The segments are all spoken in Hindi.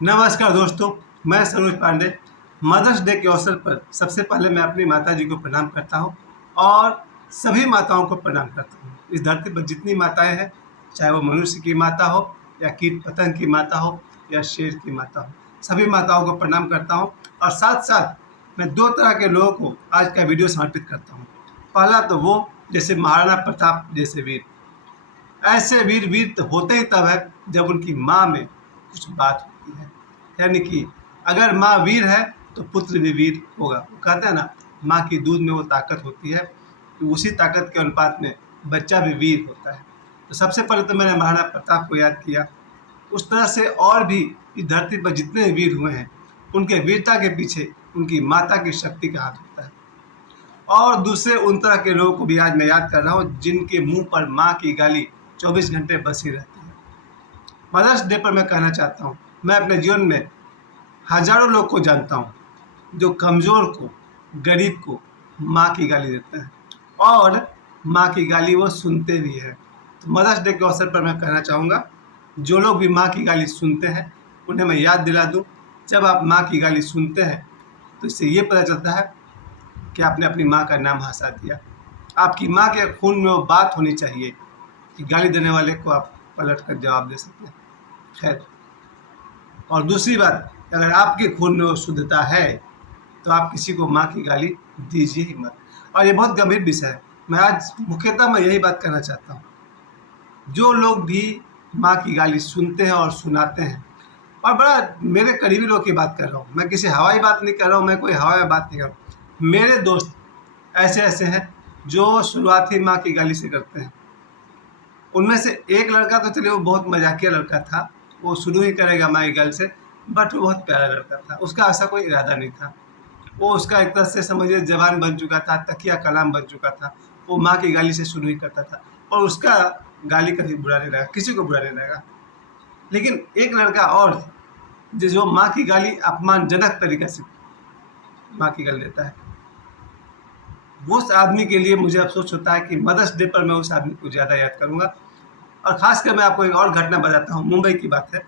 नमस्कार दोस्तों, मैं सरोज पांडे। मदर्स डे के अवसर पर सबसे पहले मैं अपनी माता जी को प्रणाम करता हूँ और सभी माताओं को प्रणाम करता हूँ। इस धरती पर जितनी माताएं हैं, चाहे वो मनुष्य की माता हो या कीट पतंग की माता हो या शेर की माता हो, सभी माताओं को प्रणाम करता हूँ। और साथ साथ मैं दो तरह के लोगों को आज का वीडियो समर्पित करता हूँ। पहला तो वो जैसे महाराणा प्रताप जैसे वीर। ऐसे वीर वीर तो होते ही तब है जब उनकी माँ में कुछ बात होती है। यानी कि अगर माँ वीर है तो पुत्र भी वीर होगा। वो कहते हैं ना, माँ की दूध में वो ताकत होती है, तो उसी ताकत के अनुपात में बच्चा भी वीर होता है। तो सबसे पहले तो मैंने महाराणा प्रताप को याद किया। उस तरह से और भी इस धरती पर जितने वीर हुए हैं, उनके वीरता के पीछे उनकी माता की शक्ति का हाथ होता है। और दूसरे उन तरह के लोगों को भी आज मैं याद कर रहा हूँ जिनके मुंह पर माँ की गाली 24 घंटे बसी रहती है। मदर्स डे पर मैं कहना चाहता हूँ, मैं अपने जीवन में हजारों लोग को जानता हूँ जो कमज़ोर को, गरीब को माँ की गाली देते हैं और माँ की गाली वो सुनते भी हैं। तो मदर्स डे के अवसर पर मैं कहना चाहूँगा, जो लोग भी माँ की गाली सुनते हैं उन्हें मैं याद दिला दूँ, जब आप माँ की गाली सुनते हैं तो इससे ये पता चलता है कि आपने अपनी माँ का नाम हंसा दिया। आपकी माँ के खून में वो बात होनी चाहिए कि गाली देने वाले को आप पलट कर जवाब दे सकें। खैर, और दूसरी बात, अगर आपके खून में वो शुद्धता है तो आप किसी को माँ की गाली दीजिए ही मत। और ये बहुत गंभीर विषय है। मैं आज मुख्यतः मैं यही बात करना चाहता हूँ, जो लोग भी माँ की गाली सुनते हैं और सुनाते हैं, और बड़ा मेरे करीबी लोग की बात कर रहा हूँ, मैं किसी हवाई बात नहीं कर रहा हूँ, मैं कोई हवा में बात नहीं कर रहा हूँ। मेरे दोस्त ऐसे ऐसे हैं जो शुरुआत ही माँ की गाली से करते हैं। उनमें से एक लड़का तो चलिए वो बहुत मजाकिया लड़का था, वो शुरू ही करेगा माँ की गाली से, बट वो बहुत प्यारा लड़का था, उसका ऐसा कोई इरादा नहीं था। वो उसका एक तरह से समझिए जवान बन चुका था, तकिया कलाम बन चुका था। वो माँ की गाली से शुरू ही करता था और उसका गाली कभी बुरा नहीं लगा, किसी को बुरा नहीं लगा। लेकिन एक लड़का और जो माँ की गाली अपमानजनक तरीके से माँ की गाली देता है, उस आदमी के लिए मुझे अफसोस होता है कि मदर्स डे पर मैं उस आदमी को ज़्यादा याद करूँगा। और ख़ासकर मैं आपको एक और घटना बताता हूँ, मुंबई की बात है।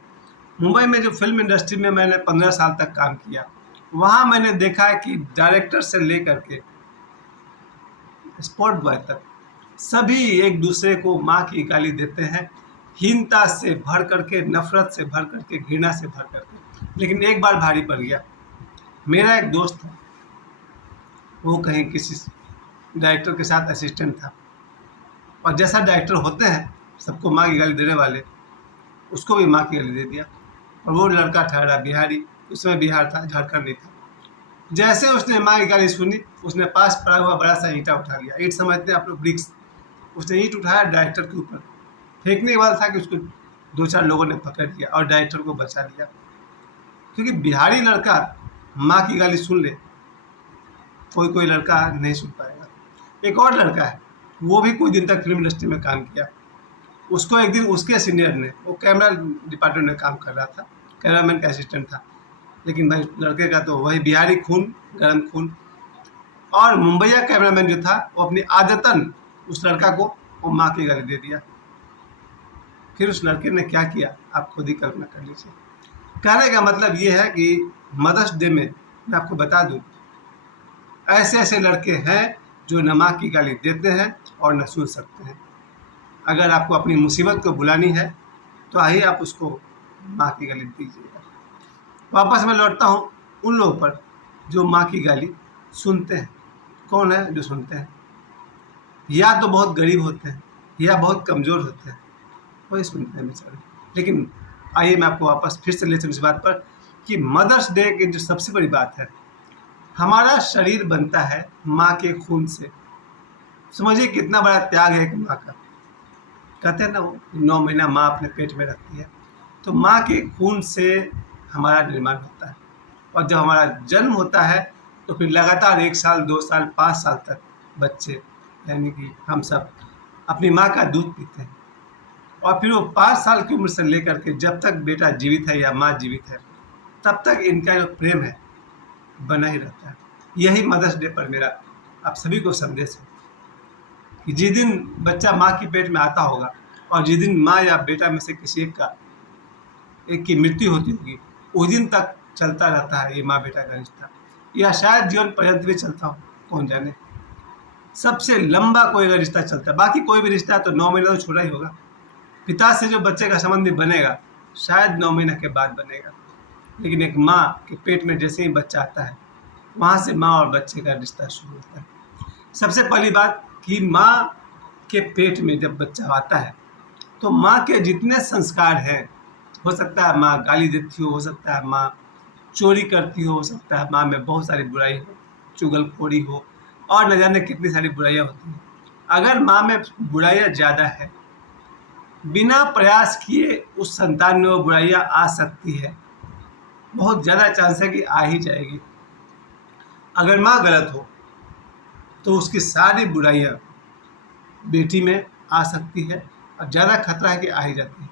मुंबई में जो फिल्म इंडस्ट्री में मैंने 15 साल तक काम किया, वहाँ मैंने देखा है कि डायरेक्टर से लेकर के स्पॉट बॉय तक सभी एक दूसरे को माँ की गाली देते हैं, हीनता से भर करके, नफरत से भर करके, घृणा से भर करके। लेकिन एक बार भारी पड़ गया। मेरा एक दोस्त था, वो कहीं किसी डायरेक्टर के साथ असिस्टेंट था, और जैसा डायरेक्टर होते हैं सबको माँ की गाली देने वाले, उसको भी माँ की गाली दे दिया। और वो लड़का ठहरा बिहारी, उस समय बिहार था, झारखंड नहीं था। जैसे उसने माँ की गाली सुनी, उसने पास पड़ा हुआ बड़ा सा ईंटा उठा लिया। ईंट समझते हैं आप लोग, ब्रिक्स। उसने ईंट उठाया, डायरेक्टर के ऊपर फेंकने वाला था कि उसको दो चार लोगों ने पकड़ लिया और डायरेक्टर को बचा लिया। क्योंकि बिहारी लड़का माँ की गाली सुन ले, कोई कोई लड़का नहीं सुन पाएगा। एक और लड़का है, वो भी कुछ दिन तक फिल्म इंडस्ट्री में काम किया। उसको एक दिन उसके सीनियर ने, वो कैमरा डिपार्टमेंट में काम कर रहा था, कैमरामैन का असिस्टेंट था, लेकिन भाई लड़के का तो वही बिहारी खून, गर्म खून। और मुंबईया कैमरामैन जो था, वो अपनी आदतन उस लड़का को वो माँ की गाली दे दिया। फिर उस लड़के ने क्या किया, आप खुद ही कल्पना कर लीजिए। कहने का मतलब ये है कि मदर्स डे में मैं आपको बता दूं, ऐसे ऐसे लड़के हैं जो न माँ की गाली देते हैं और न सुन सकते हैं। अगर आपको अपनी मुसीबत को बुलानी है तो आइए आप उसको माँ की गाली दीजिएगा। वापस मैं लौटता हूँ उन लोगों पर जो माँ की गाली सुनते हैं। कौन है जो सुनते हैं? या तो बहुत गरीब होते हैं या बहुत कमज़ोर होते हैं, वही सुनते हैं बेचारे। लेकिन आइए मैं आपको वापस फिर से ले चलूँ इस बात पर कि मदर्स डे की जो सबसे बड़ी बात है, हमारा शरीर बनता है माँ के खून से। समझिए कितना बड़ा त्याग है एक माँ का। कहते हैं ना, वो 9 महीना माँ अपने पेट में रखती है, तो माँ के खून से हमारा निर्माण होता है। और जब हमारा जन्म होता है तो फिर लगातार 1 साल, 2 साल, 5 साल तक बच्चे, यानी कि हम सब, अपनी माँ का दूध पीते हैं। और फिर वो 5 साल की उम्र से लेकर के जब तक बेटा जीवित है या माँ जीवित है, तब तक इनका जो प्रेम है बना ही रहता है। यही मदर्स डे पर मेरा आप सभी को संदेश है कि जिस दिन बच्चा माँ की पेट में आता होगा और जिस दिन माँ या बेटा में से किसी एक की मृत्यु होती होगी, उस दिन तक चलता रहता है ये माँ बेटा का रिश्ता, या शायद जीवन पर्यंत भी चलता हो, कौन जाने। सबसे लंबा कोई अगर रिश्ता चलता है, बाकी कोई भी रिश्ता है तो 9 महीना तो छोड़ा ही होगा। पिता से जो बच्चे का संबंध बनेगा शायद 9 महीने के बाद बनेगा, लेकिन एक माँ के पेट में जैसे ही बच्चा आता है वहाँ से माँ और बच्चे का रिश्ता शुरू होता है। सबसे पहली बात कि माँ के पेट में जब बच्चा आता है तो माँ के जितने संस्कार हैं, हो सकता है माँ गाली देती हो सकता है माँ चोरी करती हो सकता है माँ में बहुत सारी बुराई हो, चुगलखोरी हो, और न जाने कितनी सारी बुराइयाँ होती हैं। अगर माँ में बुराइयाँ ज़्यादा है, बिना प्रयास किए उस संतान में वो बुराइयाँ आ सकती है, बहुत ज़्यादा चांस है कि आ ही जाएगी। अगर माँ गलत हो तो उसकी सारी बुराइयाँ बेटी में आ सकती है, और ज़्यादा खतरा है कि आ ही जाती है।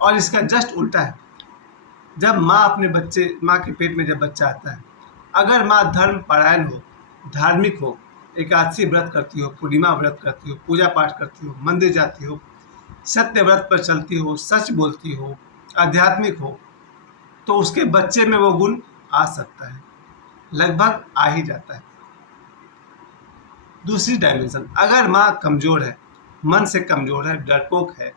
और इसका जस्ट उल्टा है, जब माँ अपने बच्चे, माँ के पेट में जब बच्चा आता है, अगर माँ धर्म परायण हो, धार्मिक हो, एकादशी व्रत करती हो, पूर्णिमा व्रत करती हो, पूजा पाठ करती हो, मंदिर जाती हो, सत्य व्रत पर चलती हो, सच बोलती हो, आध्यात्मिक हो, तो उसके बच्चे में वो गुण आ सकता है, लगभग आ ही जाता है। दूसरी डायमेंशन, अगर माँ कमज़ोर है, मन से कमज़ोर है, डरपोक है,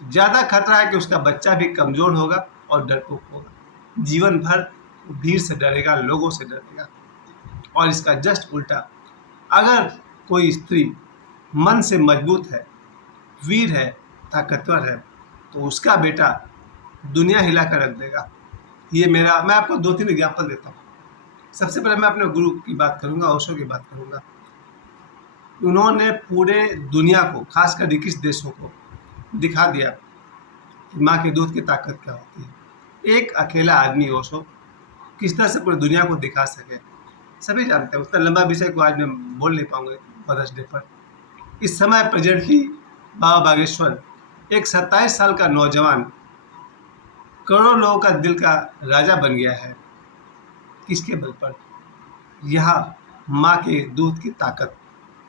ज़्यादा खतरा है कि उसका बच्चा भी कमज़ोर होगा और डरपोक होगा, जीवन भर भीड़ से डरेगा, लोगों से डरेगा। और इसका जस्ट उल्टा, अगर कोई स्त्री मन से मजबूत है, वीर है, ताकतवर है, तो उसका बेटा दुनिया हिला कर रख देगा। ये मैं आपको 2-3 एग्जाम्पल देता हूँ। सबसे पहले मैं अपने गुरु की बात करूँगा, ओशो की बात करूँगा। उन्होंने पूरे दुनिया को, खासकर 21 देशों को दिखा दिया कि माँ के दूध की ताकत क्या होती है। एक अकेला आदमी ओशो किस तरह से पूरी दुनिया को दिखा सके, सभी जानते हैं। उतना लंबा विषय को आज मैं बोल नहीं पाऊंगा मदर्स डे पर। इस समय प्रेजेंटली बाबा बागेश्वर, एक 27 साल का नौजवान, करोड़ों लोगों का दिल का राजा बन गया है। किसके बल पर? यहाँ माँ के दूध की ताकत,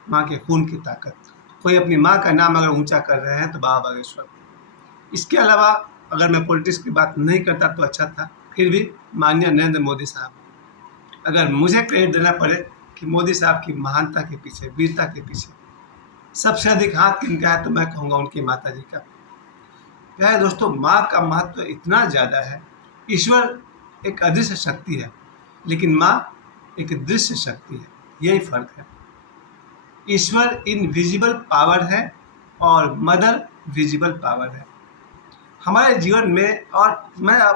माँ के खून की ताकत। कोई अपनी माँ का नाम अगर ऊंचा कर रहे हैं तो बाबा बागेश्वर। इसके अलावा अगर मैं पॉलिटिक्स की बात नहीं करता तो अच्छा था, फिर भी माननीय नरेंद्र मोदी साहब, अगर मुझे क्रेडिट देना पड़े कि मोदी साहब की महानता के पीछे, वीरता के पीछे सबसे अधिक हाथ किनका है, तो मैं कहूँगा उनकी माता जी का। क्या है दोस्तों, माँ का महत्व इतना ज़्यादा है। ईश्वर एक अदृश्य शक्ति है, लेकिन माँ एक दृश्य शक्ति है, यही फर्क है। ईश्वर इनविजिबल पावर है और मदर विजिबल पावर है हमारे जीवन में। और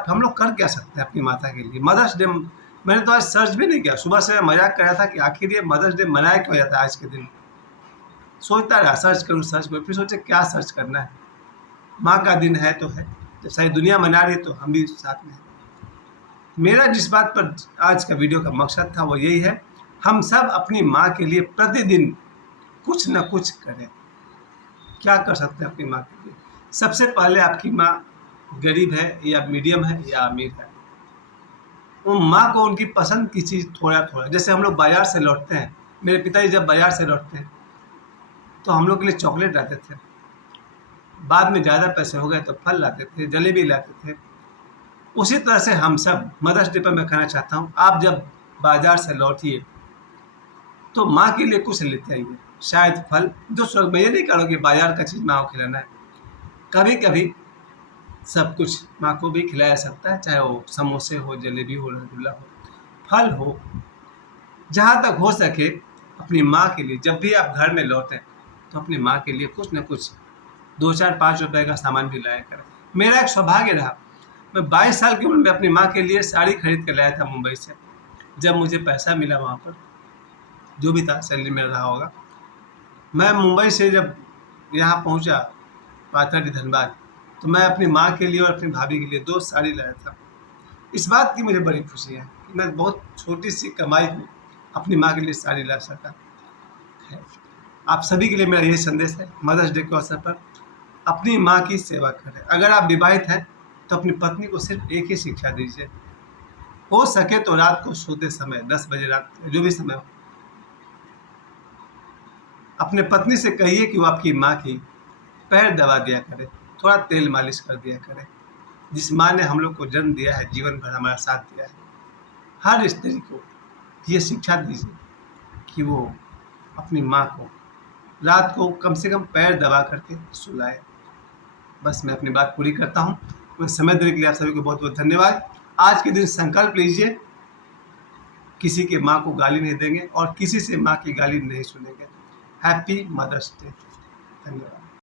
हम लोग कर क्या सकते हैं अपनी माता के लिए? मदर्स डे मैंने तो आज सर्च भी नहीं किया, सुबह से मैं मजाक कर रहा था कि आखिर ये मदर्स डे मनाया क्यों जाता है आज के दिन। सोचता रहा सर्च करूँ, फिर सोचे क्या सर्च करना है। माँ का दिन है तो है, जब सारी दुनिया मना रही तो हम भी साथ में हैं। मेरा जिस बात पर आज का वीडियो का मकसद था वो यही है, हम सब अपनी माँ के लिए प्रतिदिन कुछ न कुछ करें। क्या कर सकते हैं अपनी माँ के लिए? सबसे पहले, आपकी माँ गरीब है या मीडियम है या अमीर है, उन माँ को उनकी पसंद की चीज़ थोड़ा थोड़ा, जैसे हम लोग बाज़ार से लौटते हैं, मेरे पिताजी जब बाज़ार से लौटते हैं तो हम लोग के लिए चॉकलेट लाते थे, बाद में ज़्यादा पैसे हो गए तो फल लाते थे, जलेबी लाते थे। उसी तरह से हम सब मदर्स डे पर मैं कहना चाहता हूँ, आप जब बाज़ार से लौटिए तो माँ के लिए कुछ लेते आइए, शायद फल, जो मैं ये नहीं करूँ कि बाज़ार का चीज़ माँ को खिलाना है। कभी कभी सब कुछ माँ को भी खिलाया जा सकता है, चाहे वो समोसे हो, जलेबी हो, रसगुल्ला हो, फल हो। जहाँ तक हो सके अपनी माँ के लिए जब भी आप घर में लौटें तो अपनी माँ के लिए कुछ न कुछ 2-4-5 रुपए का सामान भी लाया करें। मेरा एक सौभाग्य रहा, मैं 22 साल की उम्र में अपनी माँ के लिए साड़ी खरीद कर लाया था मुंबई से। जब मुझे पैसा मिला वहाँ पर, जो भी था सैलरी मिल रहा होगा, मैं मुंबई से जब यहाँ पहुँचा पाथरी धनबाद, तो मैं अपनी माँ के लिए और अपनी भाभी के लिए 2 साड़ी लाया था। इस बात की मुझे बड़ी खुशी है कि मैं बहुत छोटी सी कमाई में अपनी माँ के लिए साड़ी ला सका। आप सभी के लिए मेरा यही संदेश है, मदर्स डे के अवसर पर अपनी माँ की सेवा करें। अगर आप विवाहित हैं तो अपनी पत्नी को सिर्फ एक ही शिक्षा दीजिए, हो सके तो रात को सोते समय 10 बजे, रात जो भी समय हो, अपने पत्नी से कहिए कि वो आपकी माँ की पैर दबा दिया करे, थोड़ा तेल मालिश कर दिया करे। जिस माँ ने हम लोग को जन्म दिया है, जीवन भर हमारा साथ दिया है, हर स्त्री को ये शिक्षा दीजिए कि वो अपनी माँ को रात को कम से कम पैर दबा करके सुलाए। बस मैं अपनी बात पूरी करता हूँ। मैं समय देने के लिए आप सभी को बहुत बहुत धन्यवाद। आज के दिन संकल्प लीजिए, किसी के माँ को गाली नहीं देंगे और किसी से माँ की गाली नहीं सुनेंगे। Happy mother's day. धन्यवाद।